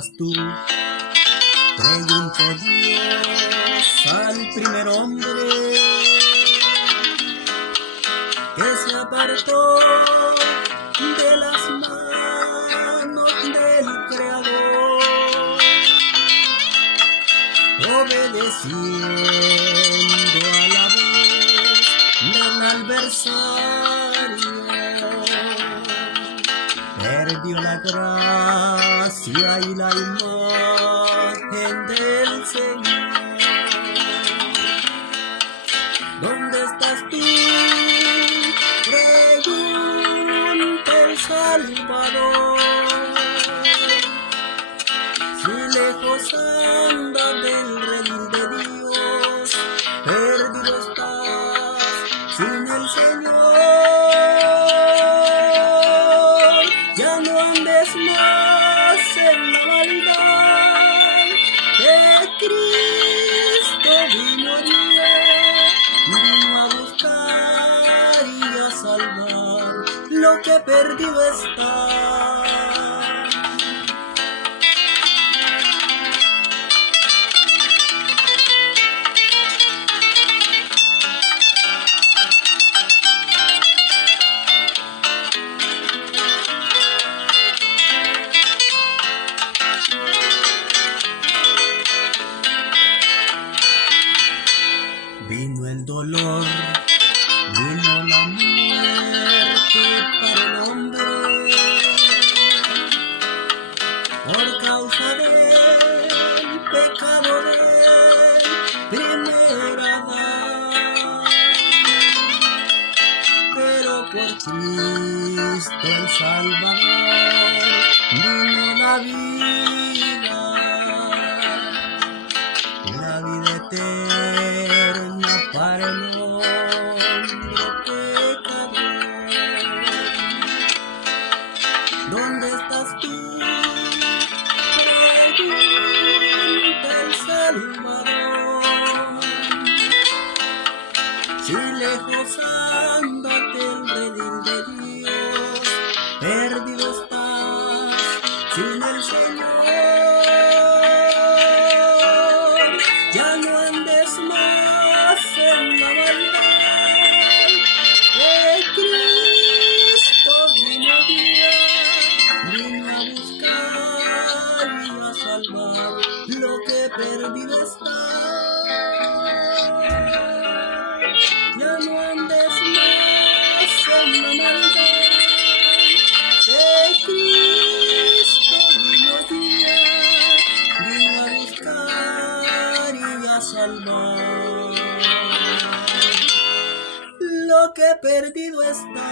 estás tú? Preguntó Dios al primer hombre que se apartó de las manos del Creador, obedeciendo a la voz del adversario, perdió la gracia y la imagen del Señor. ¿Dónde estás tú? Pregunta el Salvador. Si lejos andas del redil de Dios, perdido estás sin el Señor. Ya no andes más en la maldad, que Cristo vino a buscar y a salvar lo que perdido está. Vino el dolor, vino la muerte para el hombre, por causa del pecado del primer Adán. Pero por Cristo el Salvador vino la vida eterna para el hombre pecador. ¿Dónde estás tú? Pregunta el Salvador. Si lejos andas del redil de Dios, perdido estás sin el Señor. Ya no andes más en la maldad, que Cristo vino a buscar y a salvar lo que perdido está. Ya no andes más en la maldad, que Cristo vino a buscar y a salvar lo que perdido está.